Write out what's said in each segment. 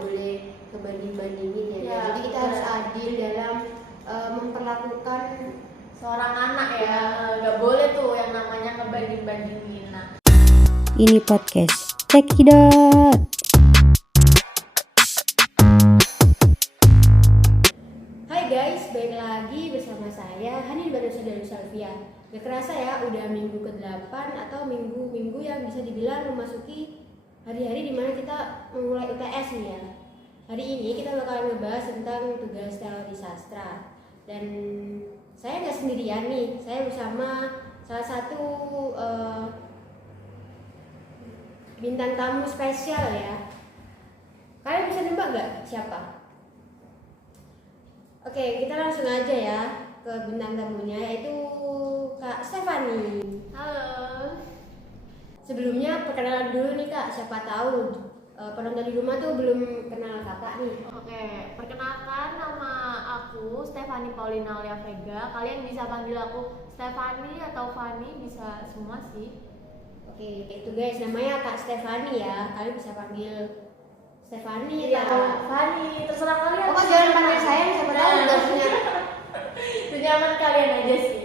boleh kebanding-bandingin ya. Jadi kita harus adil dalam memperlakukan seorang anak ya. Nggak boleh tuh yang namanya kebanding-bandingin. Nah, ini podcast Check It Out. Hai guys, balik lagi bersama saya Hani Barusa dari Salvia. Gak kerasa ya, udah minggu ke-8 atau minggu yang bisa dibilang memasuki hari-hari dimana kita memulai UTS nih ya. Hari ini kita bakal ngebahas tentang tugas teori sastra. Dan saya gak sendirian nih, saya bersama salah satu bintang tamu spesial ya. Kalian bisa nebak gak siapa? Oke, kita langsung aja ya ke bintang tamunya, yaitu Kak Stefani. halo. Sebelumnya perkenalan dulu nih Kak, siapa tahu penonton di rumah tuh belum kenal Kakak nih. Oke, perkenalkan nama aku Stefani Paulina Aulia Vega. Kalian bisa panggil aku Stefani atau Fani, bisa semua sih. Oke, itu guys, namanya Kak Stefani ya. Kalian bisa panggil Stefani Iya, atau Fani, terserah kalian. Pokoknya jangan panggil saya, siapa tahu tugasnya. Senyaman kalian aja sih.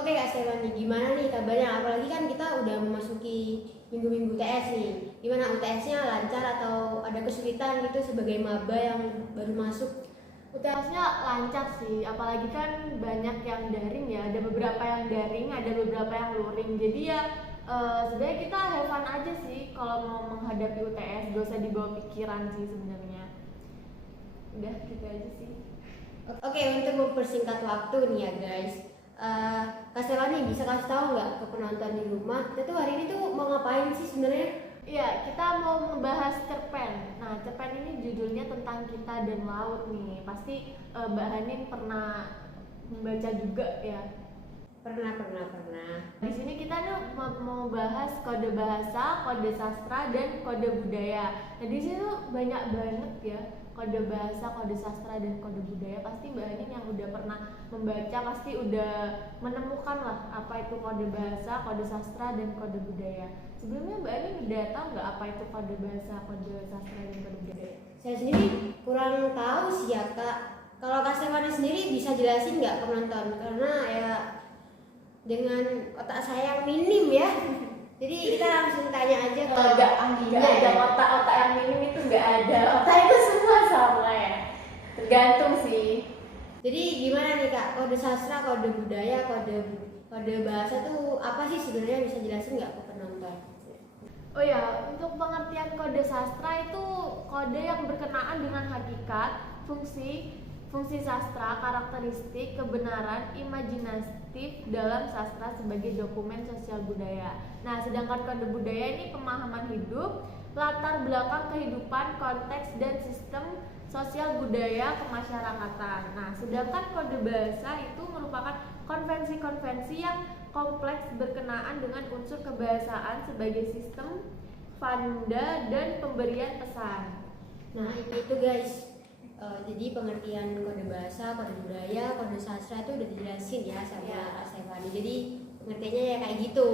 Oke Kak Stefani, gimana nih kabarnya? Apalagi kan kita udah memasuki minggu-minggu UTS nih. Gimana UTS-nya, lancar atau ada kesulitan gitu sebagai maba yang baru masuk? UTS-nya lancar sih, apalagi kan banyak yang daring ya. Ada beberapa yang daring, ada beberapa yang luring. Jadi ya sebenarnya kita have fun aja sih kalau mau menghadapi UTS, gak usah dibawa pikiran sih sebenarnya. Udah gitu aja sih. Oke, untuk mempersingkat waktu nih ya guys, Kak Stefani bisa kasih tahu nggak ke penonton di rumah, kita tuh hari ini tuh mau ngapain sih sebenarnya? Iya, kita mau membahas cerpen. Nah, cerpen ini judulnya tentang kita dan laut nih. Pasti Mbak Hanin pernah membaca juga ya. Pernah. Di sini kita mau bahas kode bahasa, kode sastra, dan kode budaya. Nah, di sini tuh banyak banget ya kode bahasa, kode sastra, dan kode budaya. Pasti Mbak Hanin yang udah pernah membaca pasti udah menemukan lah apa itu kode bahasa, kode sastra, dan kode budaya. Sebelumnya Mbak Hanin udah tahu nggak apa itu kode bahasa, kode sastra, dan kode budaya? Saya sendiri kurang tahu sih ya Kak. Kalau Kak Stefani sendiri bisa jelasin nggak penonton? Karena ya dengan otak saya yang minim ya. Jadi kita langsung tanya aja ke Nggak ada otak yang minim itu, nggak ada. Otak itu semua sama ya. Tergantung sih. Jadi gimana nih Kak, kode sastra, kode budaya, kode bahasa tuh apa sih sebenarnya, bisa jelasin nggak ke penonton? Oh ya, untuk pengertian kode sastra itu kode yang berkenaan dengan hakikat, fungsi sastra, karakteristik, kebenaran, imajinatif dalam sastra sebagai dokumen sosial budaya. Nah, sedangkan kode budaya ini pemahaman hidup, latar belakang kehidupan, konteks, dan sistem sosial budaya kemasyarakatan. Nah, sedangkan kode bahasa itu merupakan konvensi-konvensi yang kompleks berkenaan dengan unsur kebahasaan sebagai sistem, fanda, dan pemberian pesan. Nah itu guys, jadi pengertian kode bahasa, kode budaya, kode sastra itu udah dijelasin ya sama Kak Stefani. Jadi pengertiannya ya kayak gitu.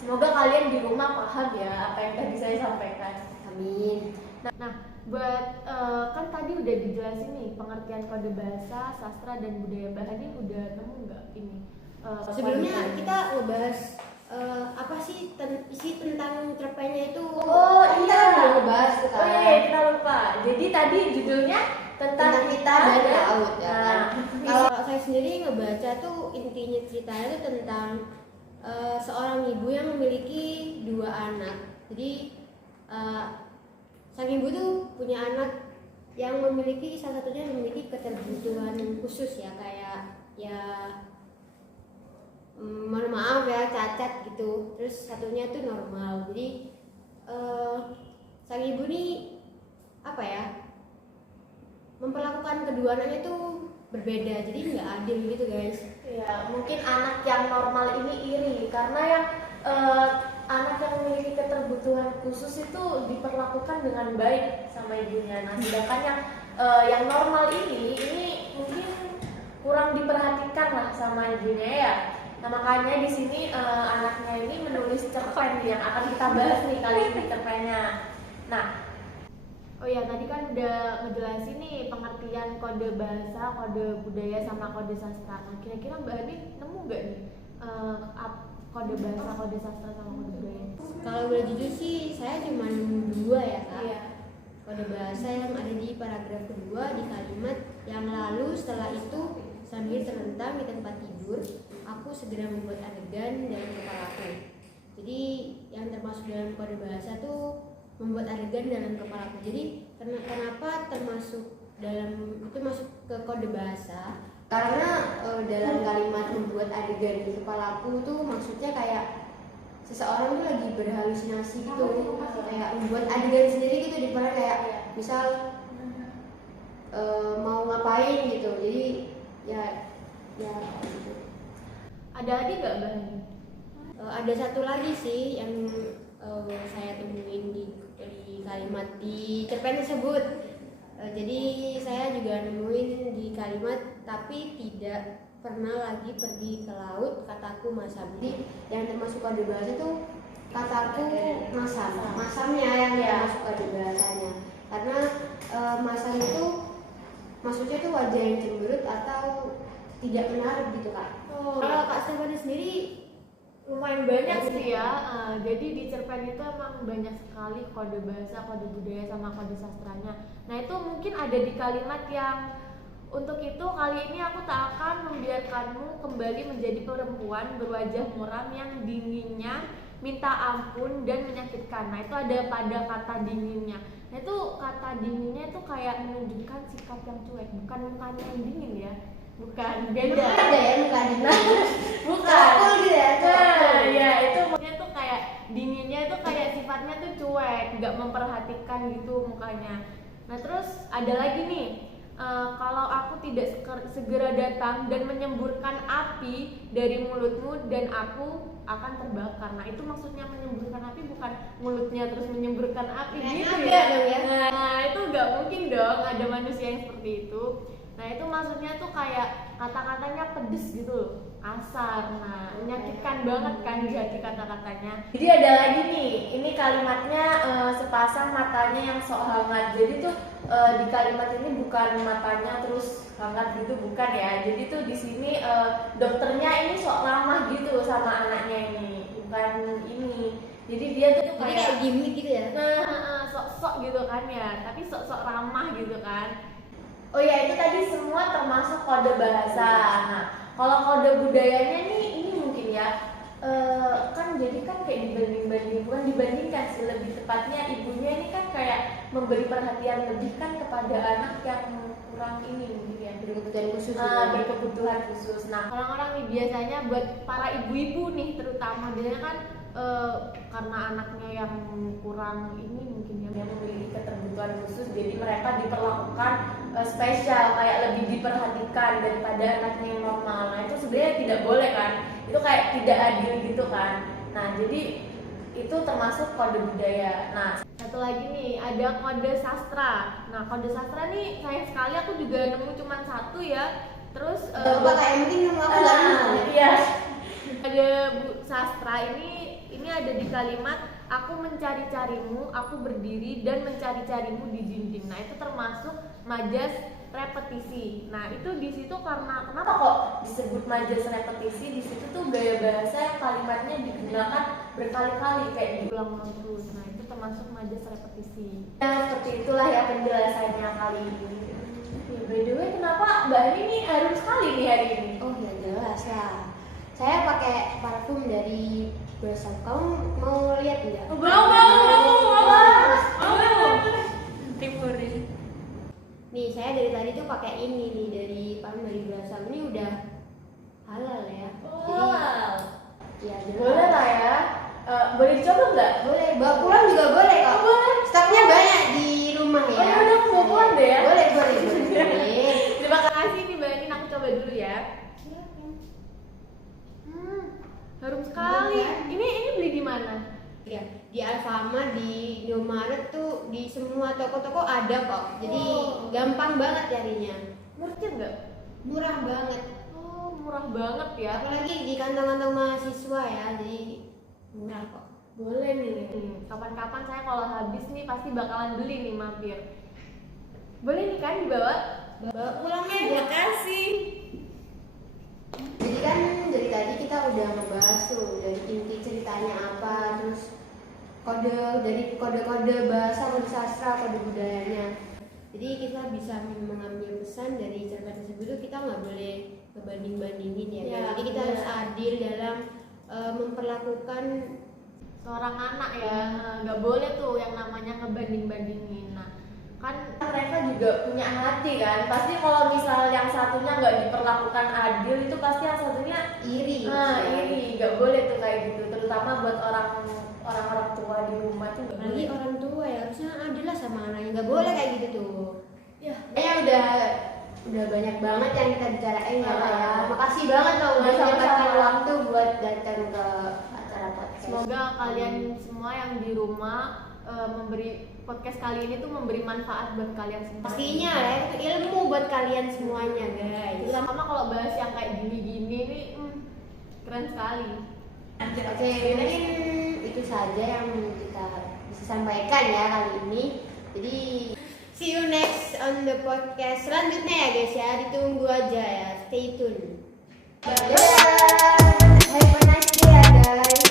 Semoga kalian di rumah paham ya apa yang tadi saya sampaikan. Amin. Nah, buat kan tadi udah dijelasin nih pengertian kode bahasa, sastra, dan budaya. Mbak Hanin udah nemu nggak ini? Sebelumnya kita ngebahas apa sih isi tentang cerpennya itu? Oh kita iya, belum ngebahas tuh kan. Oh iya, kita lupa. Jadi tadi judulnya tentang kita dan laut ya kan. Nah, Kalau saya sendiri ngebaca tuh intinya ceritanya tuh tentang seorang ibu yang memiliki 2 anak. Jadi sang ibu tuh punya anak yang memiliki, salah satunya memiliki keterbutuhan khusus ya, kayak ya mohon maaf ya, cacat gitu. Terus satunya tuh normal. Jadi sang ibu nih apa ya, memperlakukan kedua anaknya tuh berbeda, jadi nggak adil gitu guys. ya mungkin anak yang normal ini iri karena yang anak yang memiliki keterbutuhan khusus itu diperlakukan dengan baik sama ibunya. Nah, sedangkan yang normal ini mungkin kurang diperhatikan lah sama ibunya ya. Nah, makanya di sini anaknya ini menulis cerpen yang akan kita bahas nih kali ini cerpennya. Nah, Oh ya, tadi kan udah ngejelasin nih pengertian kode bahasa, kode budaya, sama kode sastra. Nah, kira-kira Mbak Ani nemu nggak nih kode bahasa, kode sastra, sama kode budaya? Kalau boleh jujur sih, saya cuma nemu 2 ya kak. Iya. Kode bahasa yang ada di paragraf kedua di kalimat yang lalu setelah itu sambil terlentang di tempat tidur, aku segera membuat adegan dalam kepalaku. Jadi yang termasuk dalam kode bahasa tuh membuat adegan dalam kepalaku. Jadi kenapa termasuk dalam itu masuk ke kode bahasa? Karena dalam kalimat membuat adegan di kepalaku tuh maksudnya kayak seseorang tuh lagi berhalusinasi gitu, kayak membuat adegan sendiri gitu di kepala, kayak misal mau ngapain gitu. Jadi ya gitu. Ada lagi nggak Mbak Ani? Ada satu lagi sih yang saya temuin di kalimat di cerpen tersebut. Jadi saya juga nemuin di kalimat tapi tidak pernah lagi pergi ke laut, kataku masam. Jadi yang termasuk kode bahasa itu kataku masamnya yang termasuk kode bahasanya. Karena masam itu maksudnya tuh wajah yang cemberut atau tidak menarik gitu kak. Kalau Kak Stefani sendiri Lumayan banyak sih ya. Jadi di cerpen itu emang banyak sekali kode bahasa, kode budaya, sama kode sastranya. Nah itu mungkin ada di kalimat yang untuk itu kali ini aku tak akan membiarkanmu kembali menjadi perempuan berwajah muram yang dinginnya minta ampun dan menyakitkan. Nah itu ada pada kata dinginnya. Nah itu kata dinginnya itu kayak menunjukkan sikap yang cuek, bukan mukanya yang dingin ya. Bukan, beda. ada ya muka dingin. Bukan. Cokul gitu ya. Nah, ya itu maksudnya tuh kayak dinginnya itu kayak sifatnya tuh cuek, nggak memperhatikan gitu mukanya. Nah terus ada lagi nih, kalau aku tidak segera datang dan menyemburkan api dari mulutmu dan aku akan terbakar. Nah itu maksudnya menyemburkan api bukan mulutnya terus menyemburkan api gitu ya. Nah itu nggak mungkin dong ada manusia yang seperti itu. Nah itu maksudnya tuh kayak kata-katanya pedes gitu loh, asar. Nah menyakitkan banget kan jadi kata-katanya. Jadi ada lagi nih, ini kalimatnya sepasang matanya yang sok hangat. Jadi tuh di kalimat ini bukan matanya terus hangat gitu, bukan ya. Jadi tuh di sini dokternya ini sok ramah gitu sama anaknya ini, bukan ini. Jadi dia tuh kayak gimmick gitu ya. Nah sok-sok gitu kan ya, tapi sok-sok ramah gitu kan. Oh ya itu tadi semua termasuk kode bahasa. Nah kalau kode budayanya nih ini mungkin ya kan jadi kan kayak dibanding-banding, bukan dibandingkan sih, lebih tepatnya ibunya ini kan kayak memberi perhatian lebih kan kepada anak yang kurang ini mungkin ya, Berkebutuhan khusus. berkebutuhan khusus. Nah orang-orang nih biasanya buat para ibu-ibu nih terutama biasanya kan karena anaknya yang kurang ini mungkin ya, yang memiliki keterbutuhan khusus, jadi mereka diperlakukan spesial, kayak lebih diperhatikan daripada anaknya yang normal. Nah itu sebenarnya tidak boleh kan, itu kayak tidak adil gitu kan. Nah jadi itu termasuk kode budaya. Nah satu lagi nih ada kode sastra. Nah kode sastra nih sayang sekali aku juga nemu cuma satu ya. Terus kayak mungkin nemu aku nggak nemu. Iya. Ada sastra ini ada di kalimat aku mencari-carimu, aku berdiri dan mencari-carimu di dinding. Nah itu termasuk majas repetisi. Nah itu di situ karena kenapa kok disebut majas repetisi? Di situ tuh gaya bahasa yang kalimatnya digunakan berkali-kali kayak diulang-ulang terus. Nah itu termasuk majas repetisi. Ya seperti itulah ya penjelasannya kali ini. By the way kenapa Mbak Ani nih harum sekali nih hari ini? Oh ya jelas lah. Saya pakai parfum dari Blossom. Kamu mau lihat nggak? Mau. Timurin. Nih saya dari tadi tuh pakai ini nih dari parfum dari Blossom. Ini udah halal ya. Jadi, ya jelas. Boleh lah ya. Boleh dicoba nggak? Boleh. Bawa pulang juga boleh kok. Boleh. Stoknya banyak di rumah ya. Oh ya udah aku bawa pulang deh ya. Boleh. Terima kasih nih Mbak Anin, aku coba dulu ya. Harum sekali. Ini beli di mana? Ya, di Alfamart, di Indomaret tuh di semua toko-toko ada kok. Jadi gampang banget carinya. Murah nggak? Murah banget. Oh, murah banget ya. Apalagi di kantong-kantong mahasiswa ya, jadi murah kok. Boleh nih. Kapan-kapan saya kalau habis nih pasti bakalan beli nih mampir. Boleh nih kan dibawa? Bawa pulang Terima aja. kasih. Jadi kan dari tadi kita udah ngebahas tuh dari inti ceritanya apa, terus kode-kode bahasa, kode sastra, kode budayanya. Jadi kita bisa mengambil pesan dari cerita tersebut tuh kita nggak boleh ngebanding-bandingin ya. Ya, Jadi kita benar. harus adil dalam memperlakukan. Seorang anak ya, nggak boleh tuh yang namanya ngebanding-bandingin. Nah, kan mereka juga punya hati kan. Pasti kalau misal yang satunya nggak diperlakukan adil itu pasti yang satunya iri. iri. Nggak boleh tuh kayak gitu. Terutama buat orang-orang tua di rumah tuh nggak Apalagi boleh. orang tua ya harusnya adil lah sama anaknya, nggak boleh kayak gitu tuh. Ya, Kayaknya udah banyak banget yang kita bicarain ya Kak ya. Makasih banget loh udah Sama-sama. menyempatkan waktu buat datang ke acara podcast. semoga kalian semua yang di rumah memberi podcast kali ini tuh memberi manfaat buat kalian semua. Pastinya ya, itu ilmu buat kalian semuanya guys. Terutama kalau bahas yang kayak gini-gini nih, keren sekali. Oke, mungkin itu saja yang kita bisa sampaikan ya kali ini. Jadi see you next on the podcast selanjutnya ya guys ya. Ditunggu aja ya. Stay tune. Dadah. Have a nice day ya guys.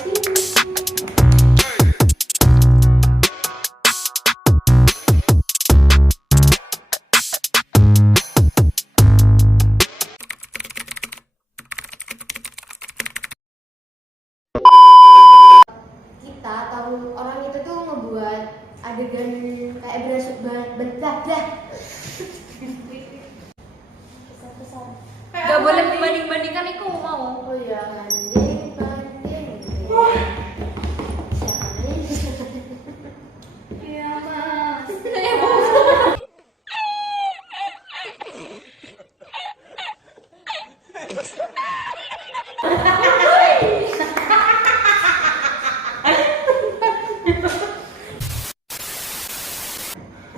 Kita atau orang itu tuh ngebuat adegan kayak berasuk berdah. Pesan-pesan. Gak boleh membanding-bandingkan itu mau. Oh iya. Banding. Siapa nih? Iya mas.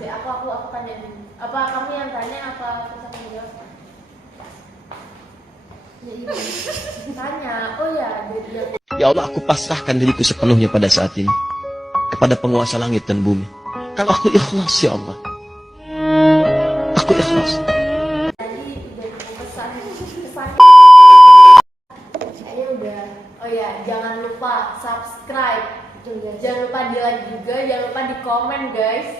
Ya, aku tanya dulu. Apa kamu yang tanya apa terus aku jawab? Ya, iya. Tanya. Oh ya, dia. Ya Allah, aku pasrahkan diriku sepenuhnya pada saat ini kepada penguasa langit dan bumi. Kalau aku ikhlas, ya Allah, aku ikhlas. Tadi udah pesan. Kayaknya udah. Oh ya, jangan lupa subscribe. Betul guys. Jangan lupa di like juga, jangan lupa di komen guys.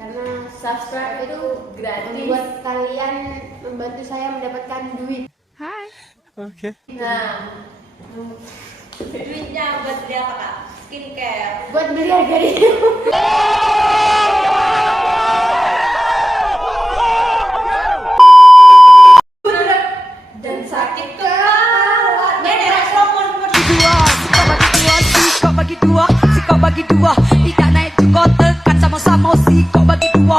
Karena Subscribe itu gratis. membuat kalian membantu saya mendapatkan duit. Nah, Duitnya buat beli apa kak? Skincare. Buat beli harga diri. dan sakit kepala. Nenek nomor Sikok bagi dua, tidak naik juga tekan sama-sama sikok bagi dua.